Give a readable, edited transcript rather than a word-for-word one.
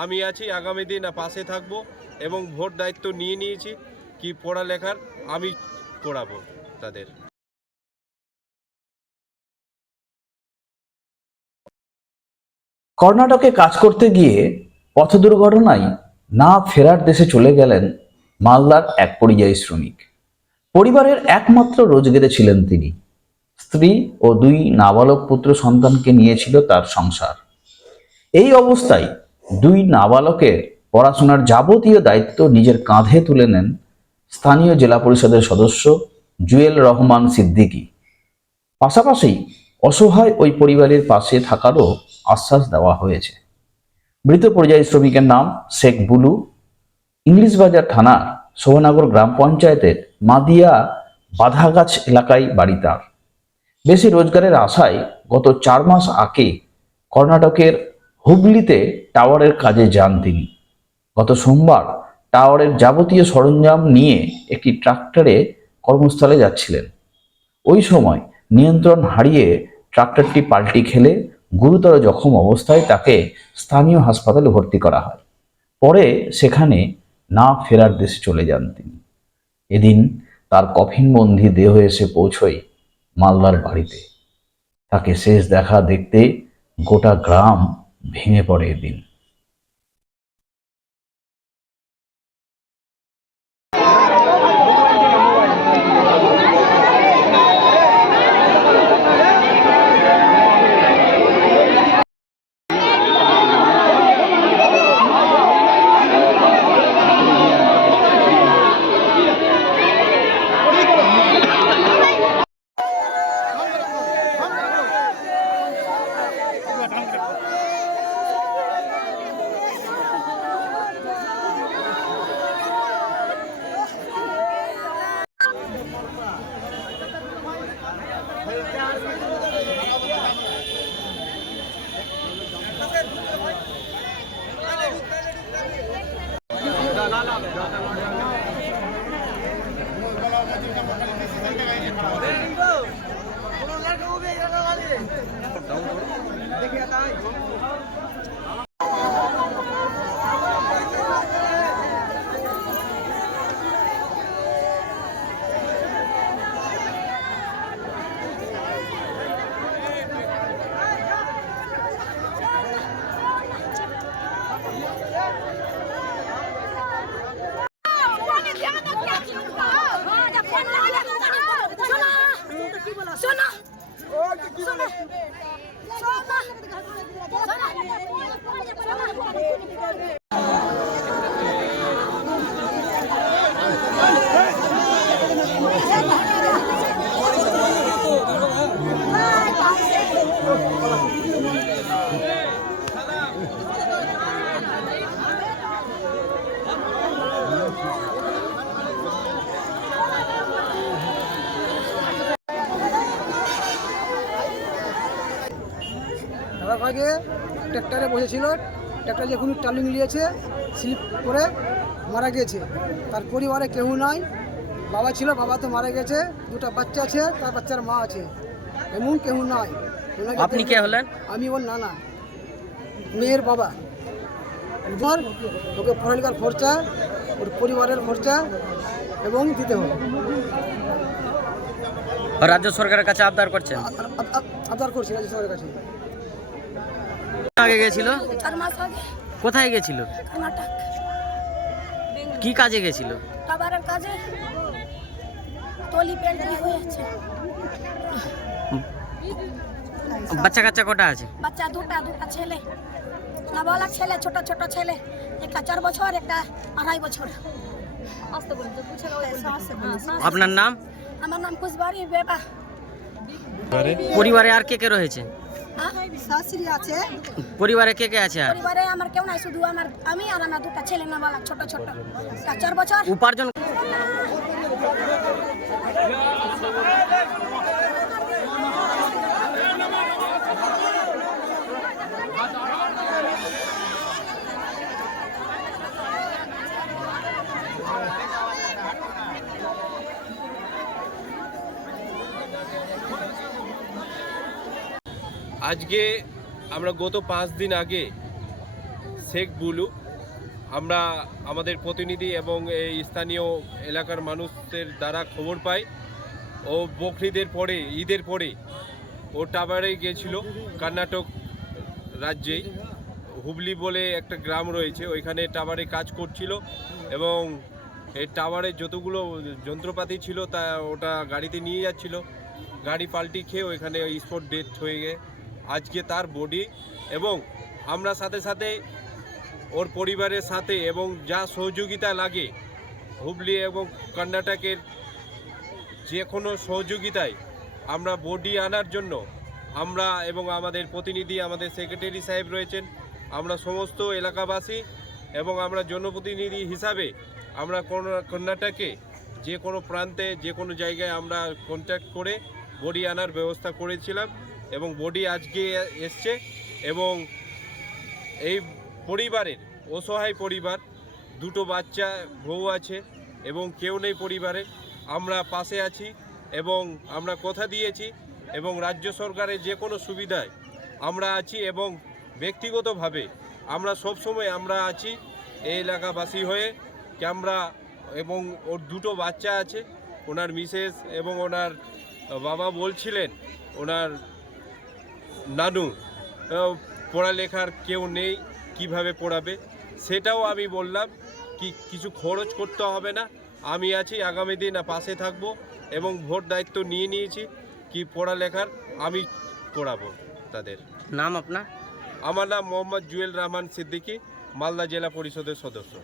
আমি আছি, আগামী দিন পাশে থাকব এবং ভোট দায়িত্ব নিয়ে নিয়েছি কি পড়ালেখার আমি করাবো তাদের। কর্ণাটকে কাজ করতে গিয়ে পথ দুর্ঘটনায় না ফেরার দেশে চলে গেলেন মালদার এক পরিযায়ী শ্রমিক। পরিবারের একমাত্র রোজগারে ছিলেন তিনি। স্ত্রী ও 2 নাবালক পুত্র সন্তানকে নিয়েছিল তার সংসার। এই অবস্থায় 2 নাবালকের পড়াশোনার যাবতীয় দায়িত্ব নিজের কাঁধে তুলে নেন স্থানীয় জেলা পরিষদের সদস্য জুয়েল রহমান সিদ্দিকী। পাশাপাশি অসহায় ওই পরিবারের পাশে থাকারও আশ্বাস দেওয়া হয়েছে। মৃত পরিযায়ী শ্রমিকের নাম শেখ বুলু। ইংলিশ বাজার থানার শোভনগর গ্রাম পঞ্চায়েতের মাদিয়া বাধাগাছ এলাকায় বাড়ি তার। বেশি রোজগারের আশায় গত 4 মাস আগে কর্ণাটকের হুগলিতে টাওয়ারের কাজে যান তিনি। গত সোমবার টাওয়ারের যাবতীয় সরঞ্জাম নিয়ে একটি ট্রাক্টরে কর্মস্থলে যাচ্ছিলেন। ওই সময় নিয়ন্ত্রণ হারিয়ে ট্রাক্টরটি পাল্টি খেলে গুরুতর জখম অবস্থায় তাকে স্থানীয় হাসপাতালে ভর্তি করা হয়। পরে সেখানে না ফেরার দেশে চলে যান তিনি। এদিন তার কফিনবন্দি দেহ এসে পৌঁছয় মালদার বাড়িতে। তাকে শেষ দেখা দেখতে গোটা গ্রাম ভেঙে পড়ে এদিন। আগে ট্র্যাক্টরে বসেছিল, ট্র্যাক্টর যখন টার্নিং নিয়েছে স্লিপ করে মারা গেছে। তার পরিবারে কেউ নাই, বাবা ছিল, বাবা তো মারা গেছে, 2টা বাচ্চা আছে, তার বাচ্চার মা আছে, এমন কেউ নাই। আপনি কে হলেন? আমি ওর নানা, মেয়ের বাবা। ওকে পড়ালেখার খরচা, ওর পরিবারের খরচা এবং দিতে হবে। রাজ্য সরকারের কাছে আবদার করছেন? আবদার করছি রাজ্য সরকারের কাছে। আগে গেছিল? 4 মাস আগে। কোথায় গেছিল? কর্ণাটক। কি কাজে গেছিল? টাওয়ারের কাজে। টলি পেন্টলি হয়েছে। বাচ্চা কাচ্চা কটা আছে? বাচ্চা দুটা ছেলে, নাবালক ছেলে, ছোট ছোট ছেলে, একটা 4 বছর, একটা 2.5 বছর। আপনার নাম? আমার নাম কুশবাড়ি বেবা। পরিবারে আর কে কে রয়েছে? শাশুড়ি আছে। পরিবারে কে কে আছে? আর পরিবারে আমার কেউ নাই, শুধু আমি আর আমার 2টা ছেলে নাবালক ছোট ছোট, একটা 4 বছর। উপার্জন আজকে আমরা গত 5 দিন আগে শেখ বুলু। আমরা আমাদের প্রতিনিধি এবং এই স্থানীয় এলাকার মানুষদের দ্বারা খবর পাই ও বকরিদের পরে, ঈদের পরে ও টাবারে গিয়েছিল কর্ণাটক রাজ্যেই, হুবলি বলে একটা গ্রাম রয়েছে, ওইখানে টাওয়ারে কাজ করছিল এবং এই টাওয়ারে যতগুলো যন্ত্রপাতি ছিল তা ওটা গাড়িতে নিয়ে যাচ্ছিল, গাড়ি পাল্টি খেয়ে ওইখানে স্পট ডেথ হয়ে গিয়ে আজকে তার বডি, এবং আমরা সাথে সাথে ওর পরিবারের সাথে এবং যা সহযোগিতা লাগে হুবলি এবং কর্ণাটকের যে কোনো সহযোগিতায় আমরা বডি আনার জন্য আমরা এবং আমাদের প্রতিনিধি, আমাদের সেক্রেটারি সাহেব রয়েছেন, আমরা সমস্ত এলাকাবাসী এবং আমরা জনপ্রতিনিধি হিসাবে আমরা কর্ণাটকে যে কোনো প্রান্তে যে কোনো জায়গায় আমরা কন্ট্যাক্ট করে বডি আনার ব্যবস্থা করেছিলাম এবং বডি আজকে এসছে। এবং এই পরিবারের অসহায় পরিবার, দুটো বাচ্চা, বউ আছে এবং কেউ নেই পরিবারে, আমরা পাশে আছি এবং আমরা কথা দিয়েছি এবং রাজ্য সরকারের যে কোনো সুবিধায় আমরা আছি এবং ব্যক্তিগতভাবে আমরা সবসময় আমরা আছি এই এলাকাবাসী হয়ে। ক্যামেরা এবং ওর দুটো বাচ্চা আছে, ওনার মিসেস এবং ওনার বাবা বলছিলেন ওনার নানু পড়ালেখার কেউ নেই, কিভাবে পড়াবে, সেটাও আমি বললাম কি কিছু খরচ করতে হবে না, আমি আছি, আগামী দিন পাশে থাকবো এবং ভোট দায়িত্ব নিয়ে নিয়েছি কি পড়ালেখার আমি করাবো তাদের। নাম আপনার? আমার নাম মোহাম্মদ জুয়েল রহমান সিদ্দিকী, মালদা জেলা পরিষদের সদস্য।